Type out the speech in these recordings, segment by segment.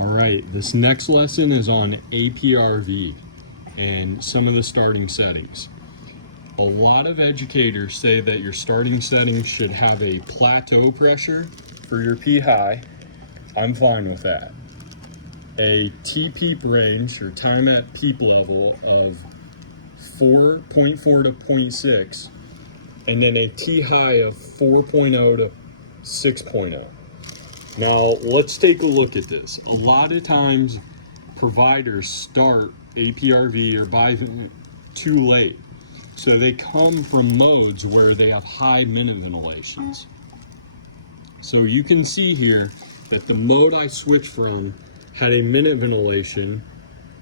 All right, this next lesson is on Aprv and some of the starting settings. A lot of educators say that your starting settings should have a plateau pressure for your P high. I'm fine with that. A T peep range or time at peep level of 4.4 to 0.6, and then a T high of 4.0 to 6.0. Now, let's take a look at this. A lot of times, providers start Aprv or Bivent too late. So they come from modes where they have high minute ventilations. So you can see here that the mode I switched from had a minute ventilation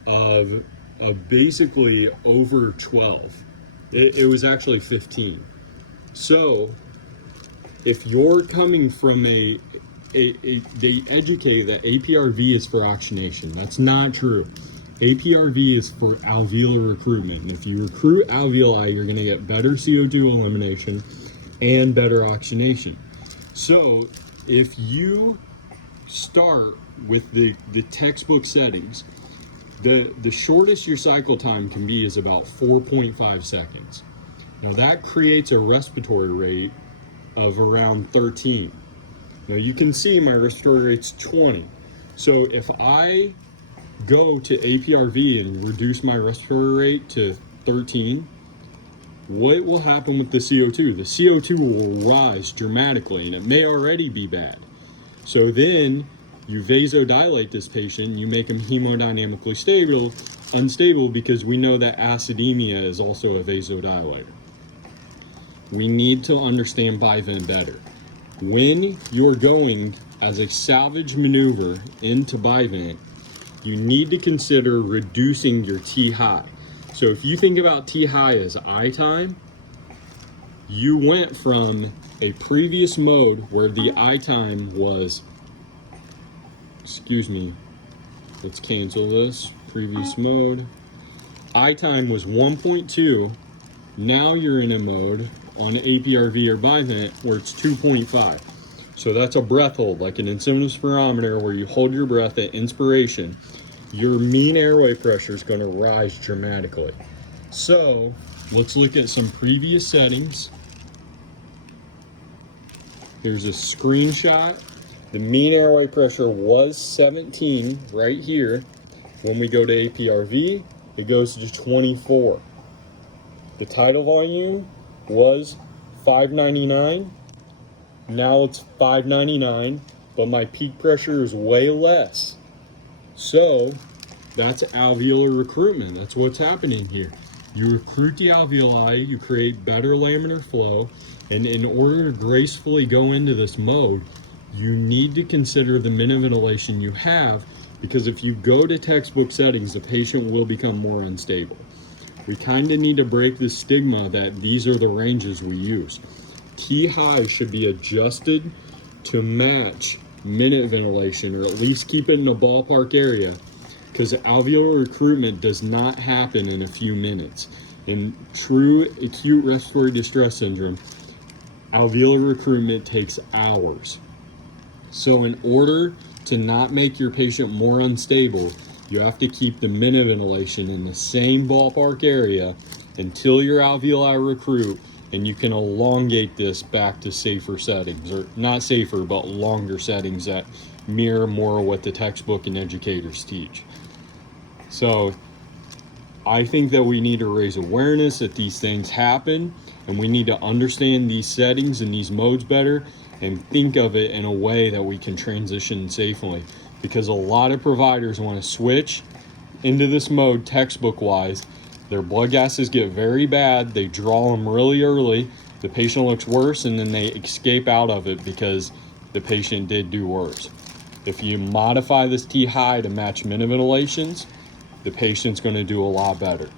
of basically over 12. It was actually 15. So if you're coming from they educate that Aprv is for oxygenation. That's not true. Aprv is for alveolar recruitment. And if you recruit alveoli, you're going to get better CO2 elimination and better oxygenation. So if you start with the textbook settings, the shortest your cycle time can be is about 4.5 seconds. Now that creates a respiratory rate of around 13. Now you can see my respiratory rate's 20. So if I go to Aprv and reduce my respiratory rate to 13, what will happen with the CO2? The CO2 will rise dramatically, and it may already be bad. So then you vasodilate this patient, you make him hemodynamically unstable, because we know that acidemia is also a vasodilator. We need to understand Bivent better. When you're going as a salvage maneuver into Bivent, you need to consider reducing your T high. So if you think about T high as I time, you went from a previous mode where the I time was, let's cancel this, previous mode. I time was 1.2. Now you're in a mode on Aprv or Bivent where it's 2.5. So that's a breath hold, like an insinuous spirometer where you hold your breath at inspiration. Your mean airway pressure is going to rise dramatically. So let's look at some previous settings. Here's a screenshot. The mean airway pressure was 17 right here. When we go to Aprv, it goes to 24. The tidal volume was 599. Now it's 599, but my peak pressure is way less. So that's alveolar recruitment. That's what's happening here. You recruit the alveoli, you create better laminar flow, and in order to gracefully go into this mode, you need to consider the minute ventilation you have, because if you go to textbook settings, the patient will become more unstable. We kind of need to break the stigma that these are the ranges we use. T high should be adjusted to match minute ventilation, or at least keep it in a ballpark area, because alveolar recruitment does not happen in a few minutes. In true acute respiratory distress syndrome, alveolar recruitment takes hours. So in order to not make your patient more unstable, you have to keep the minute ventilation in the same ballpark area until your alveoli recruit, and you can elongate this back to safer settings, or not safer, but longer settings that mirror more what the textbook and educators teach. So I think that we need to raise awareness that these things happen, and we need to understand these settings and these modes better, and think of it in a way that we can transition safely, because a lot of providers want to switch into this mode textbook wise. Their blood gases get very bad, they draw them really early, the patient looks worse, and then they escape out of it because the patient did do worse. If you modify this T high to match minute ventilations, the patient's going to do a lot better.